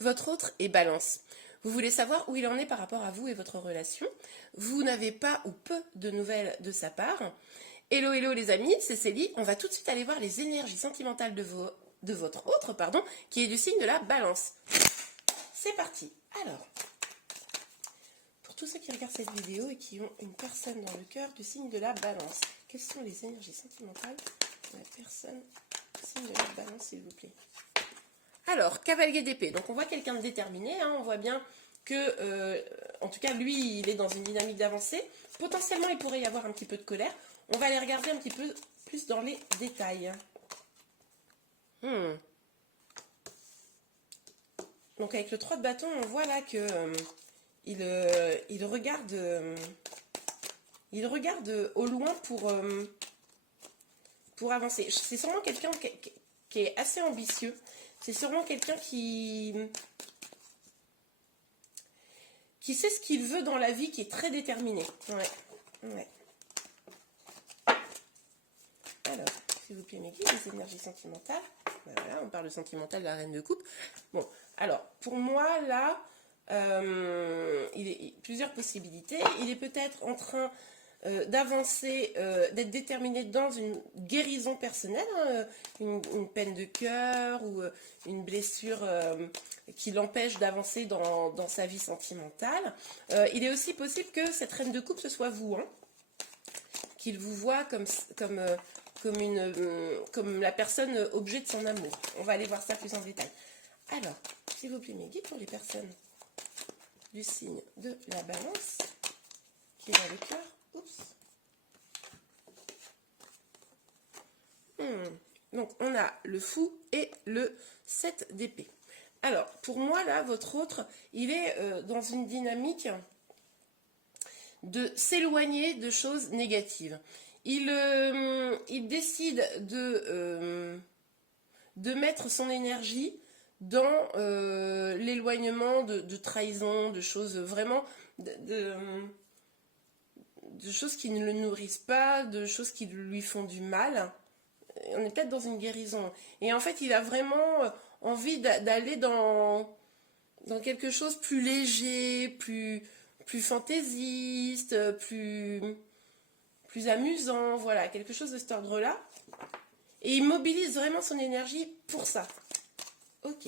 Votre autre est Balance. Vous voulez savoir où il en est par rapport à vous et votre relation. Vous n'avez pas ou peu de nouvelles de sa part. Hello, hello les amis, c'est Célie. On va tout de suite aller voir les énergies sentimentales de votre autre, qui est du signe de la Balance. C'est parti. Alors, pour tous ceux qui regardent cette vidéo et qui ont une personne dans le cœur du signe de la Balance, quelles sont les énergies sentimentales de la personne du signe de la Balance, s'il vous plaît? Alors, cavalier d'épée. Donc, on voit quelqu'un de déterminé. On voit bien que, en tout cas, lui, il est dans une dynamique d'avancée. Potentiellement, il pourrait y avoir un petit peu de colère. On va aller regarder un petit peu plus dans les détails. Donc, avec le 3 de bâton, on voit là que il regarde au loin pour avancer. C'est sûrement quelqu'un qui est assez ambitieux. C'est sûrement quelqu'un qui sait ce qu'il veut dans la vie, qui est très déterminé. Ouais. Alors, s'il vous plaît, mes guides, les énergies sentimentales. Ben voilà, on parle de sentimental de la reine de coupe. Bon, alors, pour moi, là, il y a plusieurs possibilités. Il est peut-être en train d'avancer, d'être déterminé dans une guérison personnelle, une peine de cœur ou une blessure qui l'empêche d'avancer dans sa vie sentimentale. Il est aussi possible que cette reine de coupe, ce soit vous, qu'il vous voit comme la personne objet de son amour. On va aller voir ça plus en détail. Alors, s'il vous plaît, mes guides, pour les personnes du signe de la Balance, qui est dans le cœur. Oups. Donc, on a le fou et le 7 d'épée. Alors, pour moi, là, votre autre, il est dans une dynamique de s'éloigner de choses négatives. Il décide de mettre son énergie dans l'éloignement de trahison, de choses vraiment... de choses qui ne le nourrissent pas, de choses qui lui font du mal. On est peut-être dans une guérison. Et en fait, il a vraiment envie d'aller dans quelque chose plus léger, plus fantaisiste, plus amusant, voilà, quelque chose de cet ordre-là. Et il mobilise vraiment son énergie pour ça. Ok.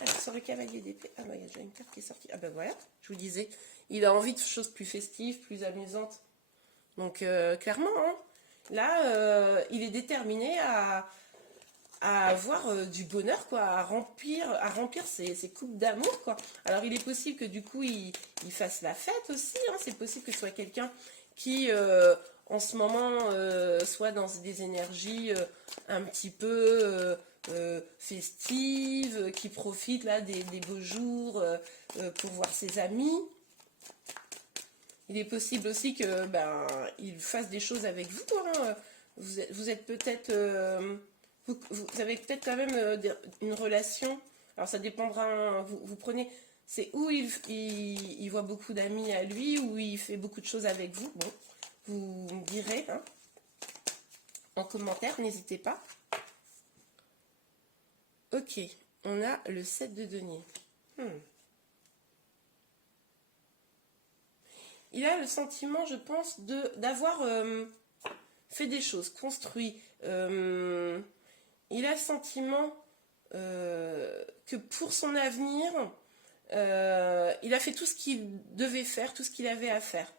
Alors, sur le cavalier d'épée, ah bah il y a déjà une carte qui est sortie. Ah bah voilà, je vous disais, il a envie de choses plus festives, plus amusantes. Donc clairement, là, il est déterminé à avoir du bonheur, quoi, à remplir ses coupes d'amour, quoi. Alors il est possible que du coup il fasse la fête aussi, c'est possible que ce soit quelqu'un qui en ce moment soit dans des énergies un petit peu festives, qui profite là des beaux jours pour voir ses amis. Il est possible aussi que il fasse des choses avec vous. Vous êtes peut-être, vous avez peut-être quand même une relation. Alors ça dépendra. Vous prenez, c'est où il voit beaucoup d'amis à lui, où il fait beaucoup de choses avec vous. Bon, vous me direz en commentaire, n'hésitez pas. Ok, on a le 7 de denier. Il a le sentiment, je pense, d'avoir fait des choses, construit. Il a le sentiment que pour son avenir, il a fait tout ce qu'il devait faire, tout ce qu'il avait à faire.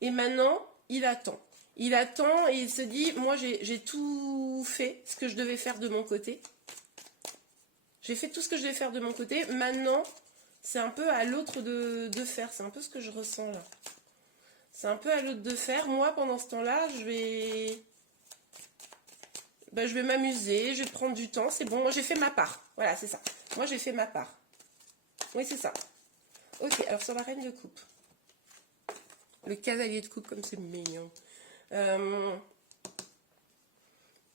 Et maintenant, il attend. Il attend et il se dit, moi j'ai tout fait ce que je devais faire de mon côté. J'ai fait tout ce que je devais faire de mon côté. Maintenant, c'est un peu à l'autre de faire. C'est un peu ce que je ressens là. C'est un peu à l'autre de faire. Moi, pendant ce temps-là, je vais m'amuser. Je vais prendre du temps. C'est bon, moi j'ai fait ma part. Voilà, c'est ça. Moi j'ai fait ma part. Oui, c'est ça. Ok, alors sur la reine de coupe. Le cavalier de coupe, comme c'est mignon.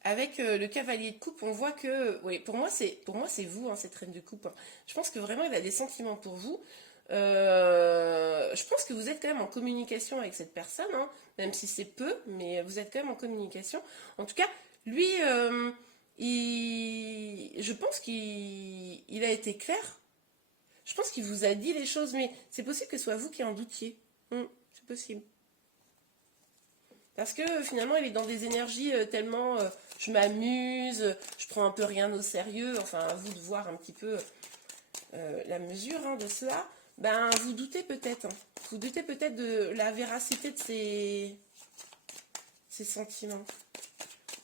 Avec le cavalier de coupe, on voit que, oui, pour moi c'est vous, cette reine de coupe. Je pense que vraiment il a des sentiments pour vous. Je pense que vous êtes quand même en communication avec cette personne, même si c'est peu, mais vous êtes quand même en communication. En tout cas, lui, je pense qu'il a été clair Je pense qu'il vous a dit les choses, mais c'est possible que ce soit vous qui en doutiez. C'est possible. Parce que finalement, il est dans des énergies tellement je m'amuse, je prends un peu rien au sérieux. Enfin, à vous de voir un petit peu la mesure de cela. Ben, vous doutez peut-être. Vous doutez peut-être de la véracité de ces sentiments.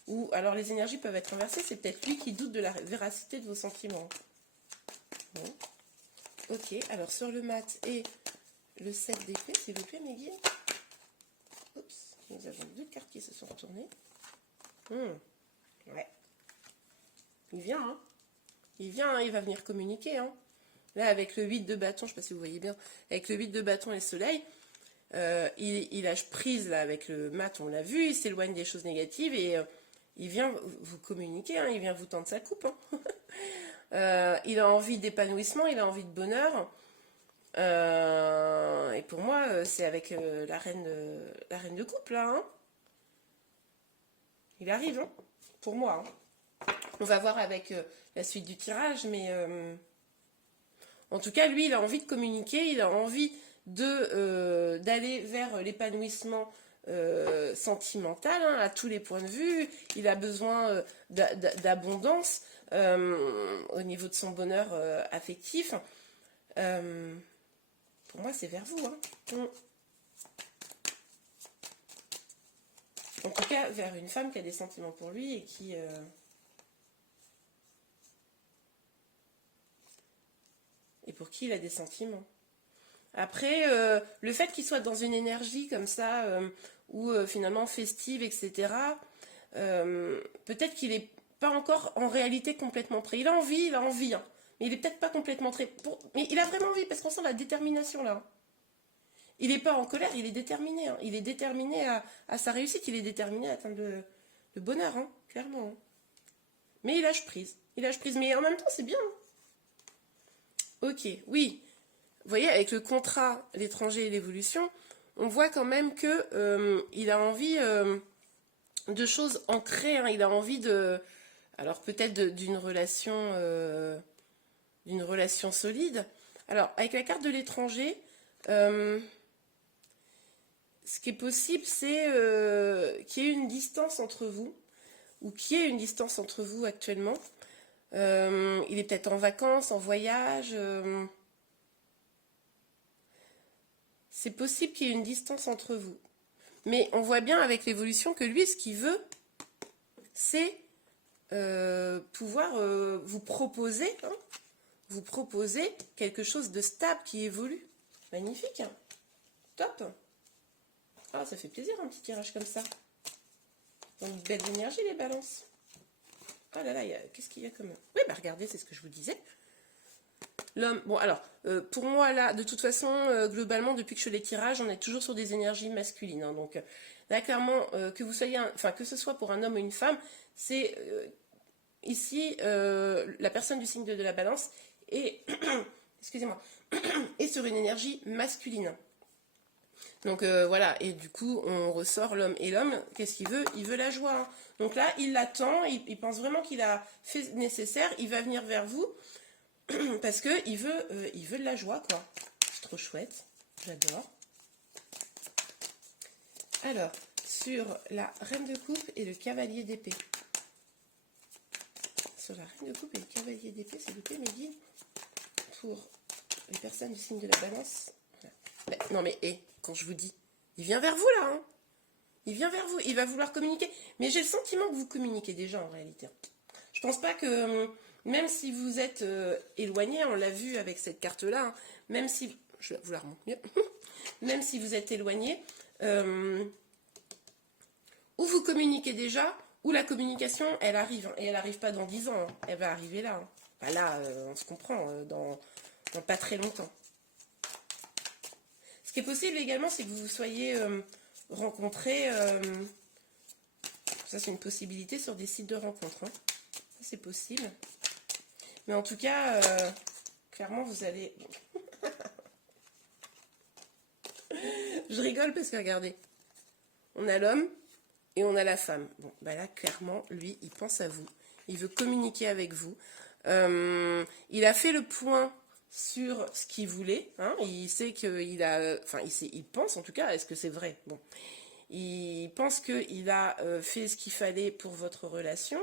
Ou alors les énergies peuvent être inversées. C'est peut-être lui qui doute de la véracité de vos sentiments. Bon. Ok, alors sur le mat et le 7 d'épée, s'il vous plaît, mes guides. Oups, nous avons 2 cartes qui se sont retournées. Ouais. Il vient, hein. Il vient, hein, il va venir communiquer, hein. Là, avec le 8 de bâton, je ne sais pas si vous voyez bien, avec le 8 de bâton et le soleil, il lâche prise là avec le mat, on l'a vu, il s'éloigne des choses négatives et il vient vous communiquer, hein, il vient vous tendre sa coupe. Hein. Il a envie d'épanouissement, il a envie de bonheur. Et pour moi, c'est avec la reine de coupe là. Hein. Il arrive, hein, pour moi. Hein. On va voir avec la suite du tirage, mais en tout cas, lui, il a envie de communiquer, il a envie d'aller vers l'épanouissement sentimental, hein, à tous les points de vue. Il a besoin d'abondance au niveau de son bonheur affectif. Pour moi, c'est vers vous. Hein. En tout cas, vers une femme qui a des sentiments pour lui et qui... et pour qui il a des sentiments. Après, le fait qu'il soit dans une énergie comme ça, ou finalement festive, etc., peut-être qu'il n'est pas encore en réalité complètement prêt. Il a envie, hein, mais il n'est peut-être pas complètement prêt. Mais il a vraiment envie, parce qu'on sent la détermination là. Il n'est pas en colère, il est déterminé. Hein. Il est déterminé à sa réussite, il est déterminé à atteindre le bonheur, hein, clairement. Hein. Mais il lâche prise. Il lâche prise, mais en même temps, c'est bien. Hein. Ok, oui. Vous voyez, avec le contrat, l'étranger et l'évolution, on voit quand même que il a envie de choses ancrées. Hein. Il a envie de... Alors peut-être d'une relation solide. Alors, avec la carte de l'étranger, ce qui est possible, c'est qu'il y ait une distance entre vous, ou qu'il y ait une distance entre vous actuellement. Il est peut-être en vacances, en voyage. C'est possible qu'il y ait une distance entre vous. Mais on voit bien avec l'évolution que lui, ce qu'il veut, c'est pouvoir vous proposer quelque chose de stable qui évolue. Magnifique. Hein. Top. Ah, ça fait plaisir un petit tirage comme ça. Dans une belle énergie, les balances. Ah là là, qu'est-ce qu'il y a comme... Oui, bah regardez, c'est ce que je vous disais. L'homme, bon alors, pour moi là, de toute façon, globalement, depuis que je fais les tirages, on est toujours sur des énergies masculines. Hein, donc là, clairement, que vous soyez, que ce soit pour un homme ou une femme, c'est ici la personne du signe de la balance et, excusez-moi, est sur une énergie masculine. Donc voilà, et du coup, on ressort l'homme. Et l'homme, qu'est-ce qu'il veut? Il veut la joie. Hein. Donc là, il l'attend, il pense vraiment qu'il a fait le nécessaire, il va venir vers vous. Parce qu'il veut de la joie, quoi. C'est trop chouette. J'adore. Alors, sur la reine de coupe et le cavalier d'épée. Sur la reine de coupe et le cavalier d'épée, s'il vous plaît, mes guides. Pour les personnes du signe de la balance. Ben, non, mais quand je vous dis, il vient vers vous, là. Hein. Il vient vers vous. Il va vouloir communiquer. Mais j'ai le sentiment que vous communiquez déjà, en réalité. Je pense pas que... Même si vous êtes éloigné, on l'a vu avec cette carte-là, hein, même si... Je vous la remonte mieux. Même si vous êtes éloigné, ou vous communiquez déjà, ou la communication, elle arrive. Hein, et elle n'arrive pas dans 10 ans, hein, elle va arriver là. Hein. Enfin, là, on se comprend, dans pas très longtemps. Ce qui est possible également, c'est que vous vous soyez rencontrés... ça, c'est une possibilité sur des sites de rencontres. Hein. Ça, c'est possible. Mais en tout cas, clairement, vous allez... Je rigole parce que, regardez, on a l'homme et on a la femme. Bon, bah là, clairement, lui, il pense à vous. Il veut communiquer avec vous. Il a fait le point sur ce qu'il voulait. Hein. Il sait qu'il a... Enfin, il pense en tout cas, est-ce que c'est vrai? Bon. Il pense qu'il a fait ce qu'il fallait pour votre relation.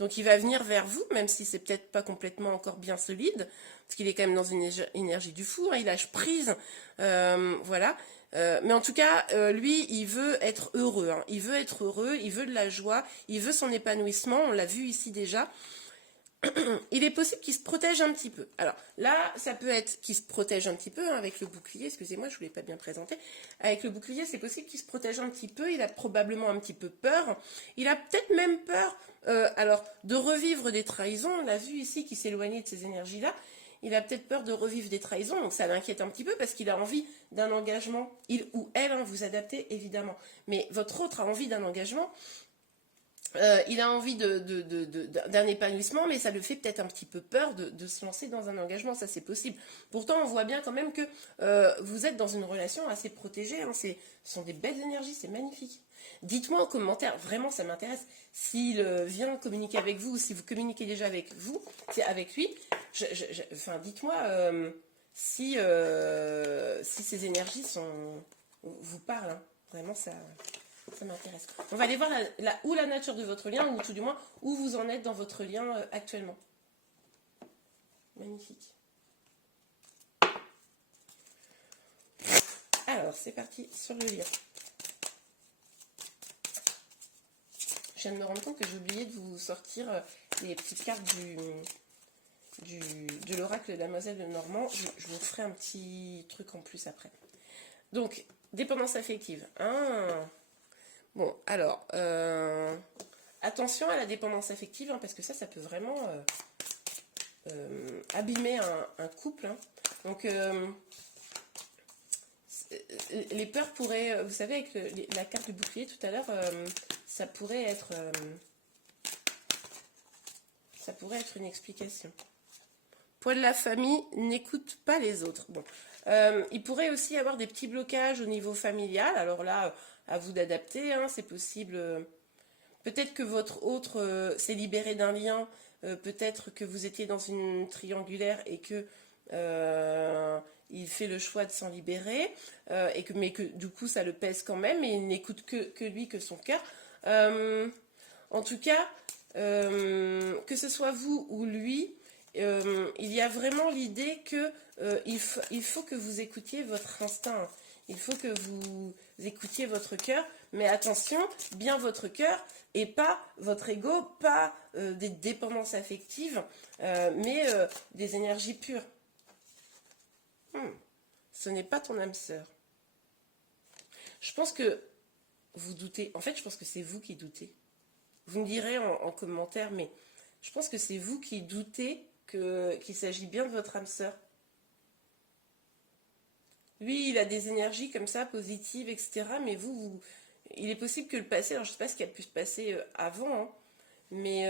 Donc il va venir vers vous, même si c'est peut-être pas complètement encore bien solide, parce qu'il est quand même dans une énergie du fou, hein, il lâche prise, voilà. Mais en tout cas, lui, il veut être heureux, hein. Il veut être heureux, il veut de la joie, il veut son épanouissement, on l'a vu ici déjà. Il est possible qu'il se protège un petit peu. Alors là, ça peut être qu'il se protège un petit peu hein, avec le bouclier. Excusez-moi, je ne vous l'ai pas bien présenté. Avec le bouclier, c'est possible qu'il se protège un petit peu. Il a probablement un petit peu peur. Il a peut-être même peur alors de revivre des trahisons. On l'a vu ici qu'il s'éloignait de ces énergies-là. Il a peut-être peur de revivre des trahisons. Donc ça l'inquiète un petit peu parce qu'il a envie d'un engagement. Il ou elle, hein, vous adaptez évidemment. Mais votre autre a envie d'un engagement. Il a envie d'un épanouissement, mais ça le fait peut-être un petit peu peur de se lancer dans un engagement, ça c'est possible. Pourtant, on voit bien quand même que vous êtes dans une relation assez protégée, hein, ce sont des belles énergies, c'est magnifique. Dites-moi en commentaire, vraiment ça m'intéresse, s'il vient communiquer avec vous, ou si vous communiquez déjà avec vous, c'est avec lui, enfin dites-moi si ces énergies vous parlent, hein. Vraiment ça m'intéresse. On va aller voir la nature de votre lien, ou tout du moins où vous en êtes dans votre lien actuellement. Magnifique. Alors, c'est parti sur le lien. Je viens de me rendre compte que j'ai oublié de vous sortir les petites cartes de l'oracle de la Demoiselle de Normand. Je vous ferai un petit truc en plus après. Donc, dépendance affective. Bon, alors, attention à la dépendance affective, hein, parce que ça peut vraiment abîmer un couple. Hein. Donc, les peurs pourraient, vous savez, avec la carte du bouclier tout à l'heure, ça pourrait être une explication. Poids de la famille, n'écoute pas les autres. Bon, il pourrait aussi y avoir des petits blocages au niveau familial. Alors là, à vous d'adapter, hein, c'est possible. Peut-être que votre autre s'est libéré d'un lien. Peut-être que vous étiez dans une triangulaire et que il fait le choix de s'en libérer, mais que du coup ça le pèse quand même, et il n'écoute que lui, que son cœur. En tout cas, que ce soit vous ou lui, il y a vraiment l'idée que il faut que vous écoutiez votre instinct. Il faut que vous écoutiez votre cœur, mais attention, bien votre cœur et pas votre ego, pas des dépendances affectives, mais des énergies pures. Ce n'est pas ton âme sœur. Je pense que vous doutez. En fait, je pense que c'est vous qui doutez. Vous me direz en commentaire, mais je pense que c'est vous qui doutez qu'il s'agit bien de votre âme sœur. Lui, il a des énergies comme ça, positives, etc. Mais il est possible que le passé, alors je ne sais pas ce qui a pu se passer avant, hein, mais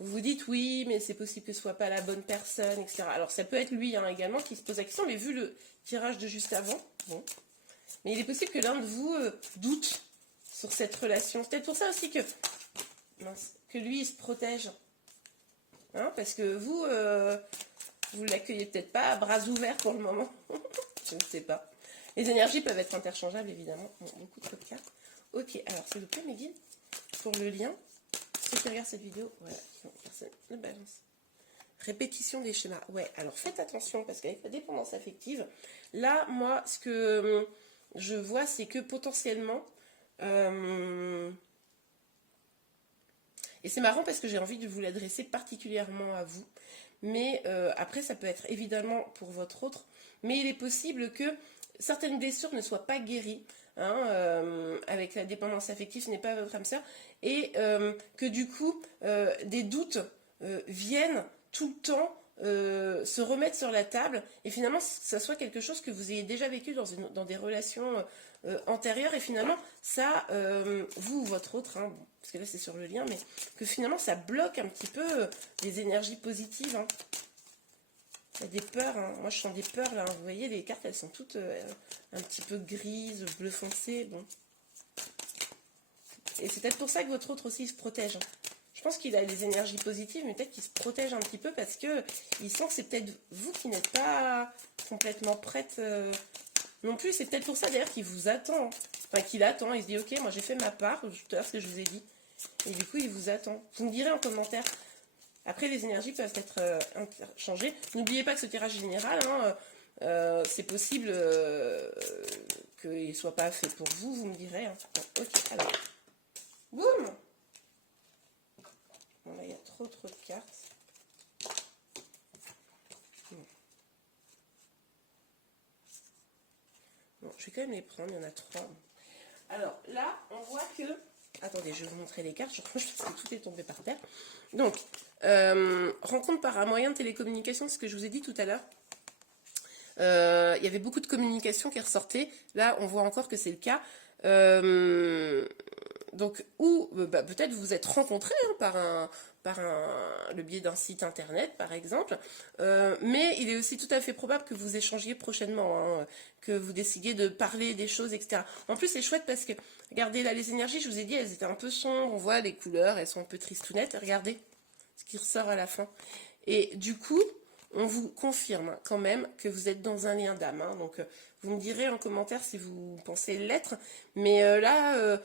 vous vous dites oui, mais c'est possible que ce ne soit pas la bonne personne, etc. Alors ça peut être lui hein, également qui se pose la question, mais vu le tirage de juste avant, bon. Mais il est possible que l'un de vous doute sur cette relation. C'est peut-être pour ça aussi que lui, il se protège. Hein, parce que vous ne l'accueillez peut-être pas à bras ouverts pour le moment. Je ne sais pas. Les énergies peuvent être interchangeables, évidemment. Bon, beaucoup trop de cartes. Ok, alors s'il vous plaît, mes guides, pour le lien, ceux qui regardent cette vidéo, voilà, personne ne balance. Répétition des schémas. Ouais, alors faites attention, parce qu'avec la dépendance affective, là, moi, ce que je vois, c'est que potentiellement... et c'est marrant parce que j'ai envie de vous l'adresser particulièrement à vous. Mais après, ça peut être évidemment pour votre autre. Mais il est possible que certaines blessures ne soient pas guéries. Hein, avec la dépendance affective, ce n'est pas votre âme sœur. Et que du coup, des doutes viennent tout le temps se remettre sur la table. Et finalement, ça soit quelque chose que vous ayez déjà vécu dans des relations antérieures. Et finalement, ça, vous ou votre autre, hein, parce que là c'est sur le lien, mais que finalement ça bloque un petit peu les énergies positives. Hein. Il y a des peurs, hein. Moi je sens des peurs là, vous voyez les cartes elles sont toutes un petit peu grises, bleu foncé, bon. Et c'est peut-être pour ça que votre autre aussi se protège. Hein. Je pense qu'il a les énergies positives, mais peut-être qu'il se protège un petit peu parce que il sent que c'est peut-être vous qui n'êtes pas complètement prête non plus. C'est peut-être pour ça d'ailleurs qu'il vous attend. Enfin, qu'il attend. Il se dit, ok, moi j'ai fait ma part, tout à l'heure ce que je vous ai dit. Et du coup, il vous attend. Vous me direz en commentaire. Après, les énergies peuvent être changées. N'oubliez pas que ce tirage est général, hein, c'est possible qu'il ne soit pas fait pour vous, vous me direz. Hein. Bon, ok, alors. Boum! Bon, là, il y a trop de cartes. Bon, je vais quand même les prendre, il y en a 3. Alors, là, on voit que... Attendez, je vais vous montrer les cartes, je pense que tout est tombé par terre. Donc, rencontre par un moyen de télécommunication, c'est ce que je vous ai dit tout à l'heure. Il y avait beaucoup de communication qui ressortait. Là, on voit encore que c'est le cas. Donc, ou peut-être vous vous êtes rencontrés hein, par le biais d'un site internet, par exemple. Mais il est aussi tout à fait probable que vous échangiez prochainement, hein, que vous décidiez de parler des choses, etc. En plus, c'est chouette parce que, regardez, là, les énergies, je vous ai dit, elles étaient un peu sombres. On voit les couleurs, elles sont un peu tristounettes. Regardez ce qui ressort à la fin. Et du coup, on vous confirme quand même que vous êtes dans un lien d'âme. Hein, donc, vous me direz en commentaire si vous pensez l'être. Mais là,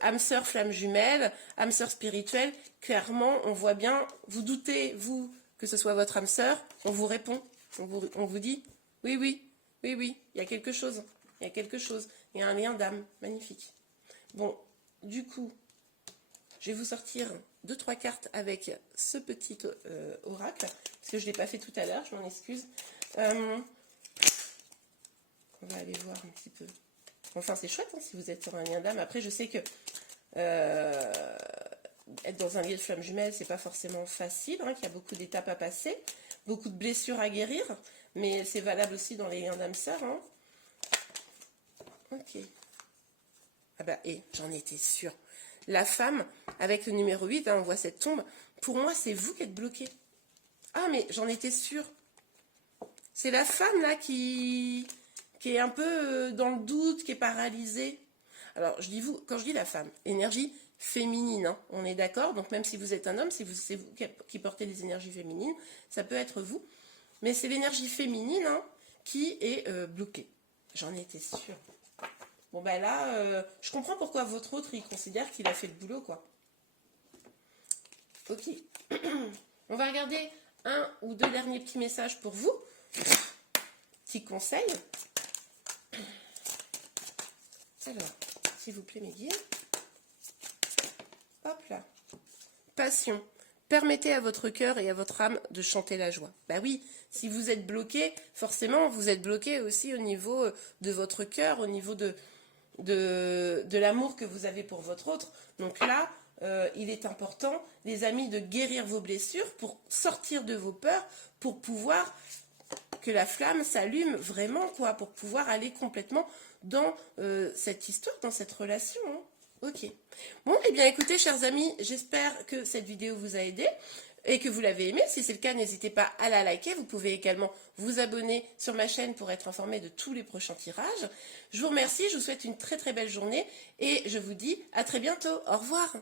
âme sœur, flamme jumelle, âme sœur spirituelle, clairement, on voit bien, vous doutez, vous, que ce soit votre âme sœur, on vous répond. On vous dit, oui, oui, oui, oui, il y a quelque chose. Il y a quelque chose. Il y a un lien d'âme. Magnifique. Bon, du coup, je vais vous sortir 2-3 cartes avec ce petit oracle, parce que je ne l'ai pas fait tout à l'heure, je m'en excuse. On va aller voir un petit peu. Enfin, c'est chouette hein, si vous êtes sur un lien d'âme. Après, je sais que être dans un lien de flamme jumelle, c'est pas forcément facile, hein, qu'il y a beaucoup d'étapes à passer, beaucoup de blessures à guérir, mais c'est valable aussi dans les liens d'âme sœur. Hein. Ok. Ah bah, et j'en étais sûre. La femme, avec le numéro 8, hein, on voit cette tombe. Pour moi, c'est vous qui êtes bloqué. Ah, mais j'en étais sûre. C'est la femme, là, qui est un peu dans le doute, qui est paralysée. Alors, je dis vous, quand je dis la femme, énergie féminine, hein, on est d'accord. Donc, même si vous êtes un homme, si c'est vous qui portez les énergies féminines, ça peut être vous. Mais c'est l'énergie féminine hein, qui est bloquée. J'en étais sûre. Bon, ben là, je comprends pourquoi votre autre, il considère qu'il a fait le boulot, quoi. Ok. On va regarder un ou deux derniers petits messages pour vous. Petit conseil. Alors, s'il vous plaît, mes guides. Hop là. Passion. Permettez à votre cœur et à votre âme de chanter la joie. Bah oui, si vous êtes bloqué, forcément, vous êtes bloqué aussi au niveau de votre cœur, au niveau de l'amour que vous avez pour votre autre. Donc là, il est important, les amis, de guérir vos blessures pour sortir de vos peurs, pour pouvoir que la flamme s'allume vraiment, quoi, pour pouvoir aller complètement dans cette histoire, dans cette relation. Hein. Ok. Bon, eh bien, écoutez, chers amis, j'espère que cette vidéo vous a aidé et que vous l'avez aimé. Si c'est le cas, n'hésitez pas à la liker. Vous pouvez également vous abonner sur ma chaîne pour être informé de tous les prochains tirages. Je vous remercie, je vous souhaite une très très belle journée et je vous dis à très bientôt. Au revoir.